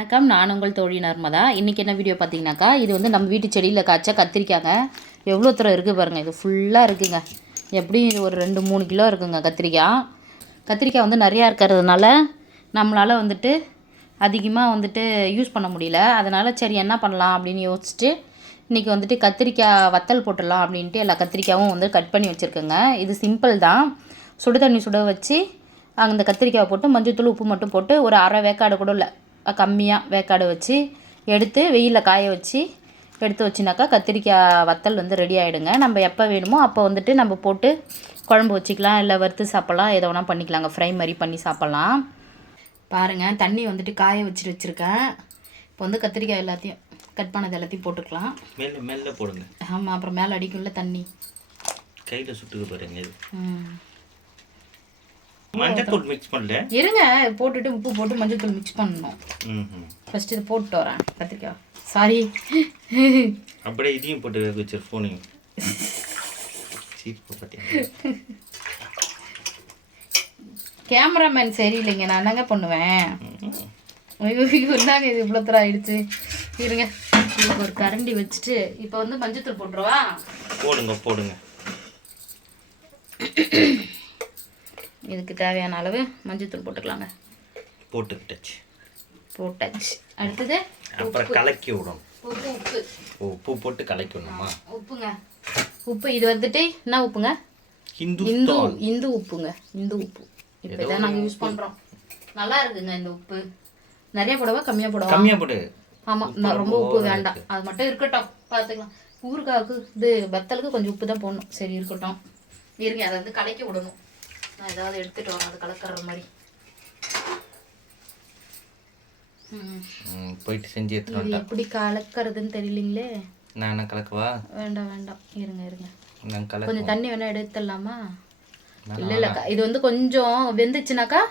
வணக்கம், நான் உங்கள் தோழி நர்மதா. இன்றைக்கி என்ன வீடியோ பார்த்தீங்கன்னாக்கா, இது வந்து நம்ம வீட்டு செடியில் காய்ச்ச கத்திரிக்காங்க. எவ்வளோ தூரம் இருக்குது பாருங்கள், இது ஃபுல்லாக இருக்குங்க. எப்படியும் இது ஒரு 2-3 கிலோ இருக்குங்க கத்திரிக்காய். கத்திரிக்காய் வந்து நிறையா இருக்கிறதுனால நம்மளால் வந்துட்டு அதிகமாக வந்துட்டு யூஸ் பண்ண முடியல. அதனால் சரி என்ன பண்ணலாம் அப்படின்னு யோசிச்சுட்டு இன்றைக்கி வந்துட்டு கத்திரிக்காய் வத்தல் போட்டுடலாம் அப்படின்ட்டு எல்லா கத்திரிக்காயும் வந்து கட் பண்ணி வச்சுருக்கேங்க. இது சிம்பிள் தான். சுடு தண்ணி சுட வச்சு அந்த கத்திரிக்காயை போட்டு மஞ்சள்தூள் உப்பு மட்டும் போட்டு ஒரு அரை வேக்காடு கூட இல்லை, கம்மியாக வேக்காடு வச்சு எடுத்து வெயிலில் காய வச்சு எடுத்து வச்சுனாக்கா கத்திரிக்காய் வத்தல் வந்து ரெடி ஆகிடுங்க. நம்ம எப்போ வேணுமோ அப்போ வந்துட்டு நம்ம போட்டு குழம்பு வச்சுக்கலாம், இல்லை வறுத்து சாப்பிட்லாம், எதை வேணால் பண்ணிக்கலாங்க. ஃப்ரை மாதிரி பண்ணி சாப்பிட்லாம். பாருங்கள், தண்ணி வந்துட்டு காய வச்சுருக்கேன். இப்போ வந்து கத்திரிக்காய் எல்லாத்தையும் கட் பண்ணது எல்லாத்தையும் போட்டுக்கலாம். மெல்ல போடுங்க. ஆமாம், அப்புறம் மேலே அடிக்கும்ல தண்ணி, கையில் சுட்டுக்கு பாருங்க. மஞ்சள் மிக்ஸ் பண்ணல, இருங்க. போட்டுட்டு உப்பு போட்டு மஞ்சள் தூள் மிக்ஸ் பண்ணணும். ஃபர்ஸ்ட் இது போட்டு வரேன். கத்திரிக்காய் சாரி, அப்படியே இதையும் போட்டு வேக வச்சு ஃபோனையும் சீப்பு பார்த்தீங்க. கேமராமேன் சரியில்லைங்க, நான் என்னங்க பண்ணுவேன். என்னங்க இது இவ்வளோ தூரம் ஆயிடுச்சு. இருங்க, இதுக்கு ஒரு கரண்டி வச்சுட்டு இப்போ வந்து மஞ்சத்தூள் போட்டுருவா. போடுங்க. இதுக்கு தேவையான அளவு மஞ்சத்தூள் போட்டுக்கலாங்க. போட்டாச்சு. அடுத்தது அப்புறம் கலக்கி விடணும். உப்பு உப்பு போட்டு கலக்கி விடணுமா? உப்புங்க, உப்பு. இது வந்துட்டு என்ன உப்புங்க? இந்து உப்புங்க. இந்து உப்பு இப்போ இதான் நாங்கள் யூஸ் பண்ணுறோம். நல்லா இருக்குங்க இந்த உப்பு. நிறைய போடவா கம்மியாக போடவா? கம்மியாக போடு. ஆமாம், ரொம்ப உப்பு வேண்டாம், அது மட்டும் இருக்கட்டும், பார்த்துக்கலாம். ஊறுகாய்க்கு இது வத்தலுக்கு கொஞ்சம் உப்பு தான் போடணும். சரி இருக்கட்டும். இருங்க, அதை வந்து கலக்கி விடணும். நான் ஏதாவது எடுத்துகிட்டு வரேன், அது கலக்கிற மாதிரி. போயிட்டு செஞ்சு எடுத்துட்டு எப்படி கலக்கிறதுன்னு தெரியலீங்களே. நான் என்ன கலக்கவா? வேண்டாம், இருங்க. நான் கொஞ்சம் தண்ணி வேணா எடுத்துடலாமா? இல்லை, இது வந்து கொஞ்சம் வெந்துச்சுனாக்கா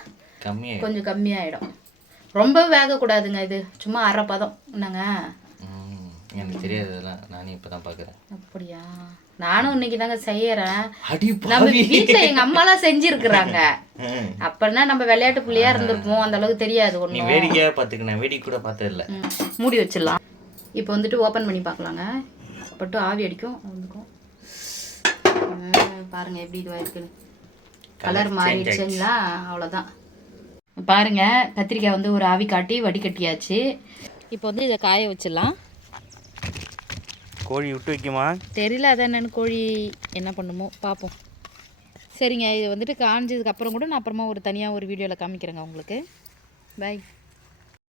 கொஞ்சம் கம்மியாயிடும். ரொம்ப வேகக்கூடாதுங்க. இது சும்மா அரை பதம். என்னங்க, எனக்கு தெரியாததெல்லாம் நானே இப்போ தான் பார்க்குறேன். அப்படியா? நானும் இன்னைக்கு தாங்க செய்யறேன். நம்ம வீட்டில் எங்கள் அம்மாலாம் செஞ்சுருக்குறாங்க. அப்பன்னா நம்ம விளையாட்டு பிள்ளையா இருந்திருப்போம், அந்த அளவுக்கு தெரியாது. ஒன்று வேடிக்கையாக பார்த்துக்கணும், வேடிக்கை கூட பார்த்ததில்ல. மூடி வச்சிடலாம். இப்போ வந்துட்டு ஓப்பன் பண்ணி பார்க்கலாங்க. பட்டு ஆவி அடிக்கும் வந்துக்கும். பாருங்க எப்படி இதுவாக இருக்குன்னு. கலர் மாறிடுச்சுங்களா? அவ்வளோதான். பாருங்க, கத்திரிக்காய் வந்து ஒரு ஆவி காட்டி வடிகட்டியாச்சு. இப்போ வந்து இதை காய வச்சிடலாம். கோழி விட்டு வைக்குமா தெரியல, அதான் என்னென்னு கோழி என்ன பண்ணுமோ பார்ப்போம். சரிங்க, இது வந்துட்டு காஞ்சதுக்கு அப்புறம் கூட நான் அப்புறமா ஒரு தனியாக ஒரு வீடியோவில் காமிக்கிறேங்க உங்களுக்கு. பை.